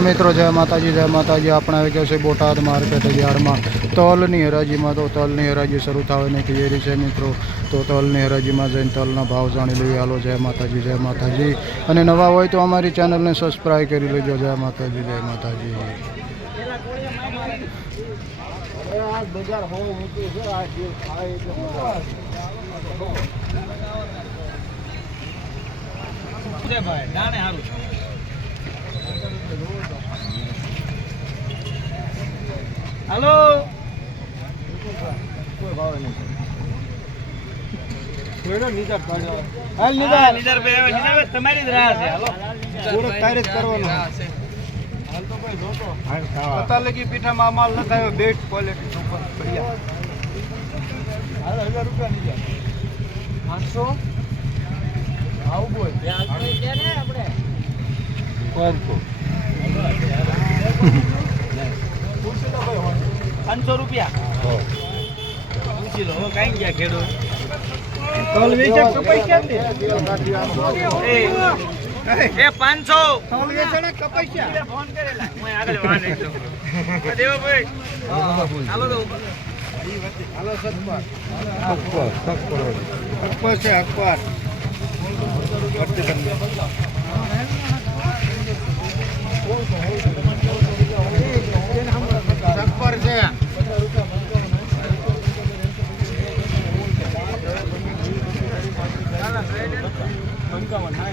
મિત્રો, જય માતાજી જય માતાજી. આપણે આવી ગયા છે બોટાદ માર્કેટ યાર્ડમાં. તલની હરાજીમાં તો તલની હરાજી શરૂ થવાની તૈયારી છે મિત્રો. તો તલની હરાજીમાં જઈને તલના ભાવ જાણી લઈએ. હાલો, જય માતાજી જય માતાજી. અને નવા હોય તો અમારી ચેનલને સબસ્ક્રાઈબ કરી લેજો. જય માતાજી જય માતાજી. દાણે સારું હાલો હા, નિધારભાઈ આવે, તમારી જ રાહ છે. હાલો. પતા લગી પીઠામાં માલ ન થાય બેટ ક્વોલિટી પાંચસો. રૂપિયા? પૂછી લો કાંઈ ગયા ખેડૂત? એ પાંચસો. ફોન કરેલા. હું આગળ એકલો. દેવાભાઈ હાલો તો અકબર છે અકબર અકબર છે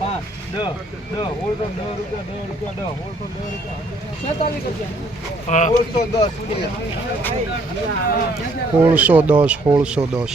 પાંચ દસ દસ ઓળસો દસ રૂપિયા દસ રૂપિયા દસ ઓળસો દસ રૂપિયા ઓળસો દસ સોળસો દસ સોળસો દસ.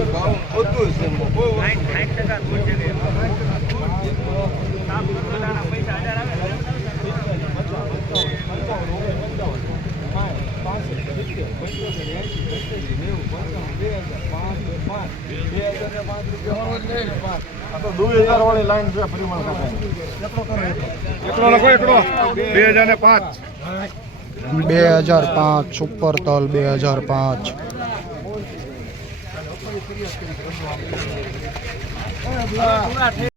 બે હજાર પાંચ સુપર તલ બે હજાર પાંચ.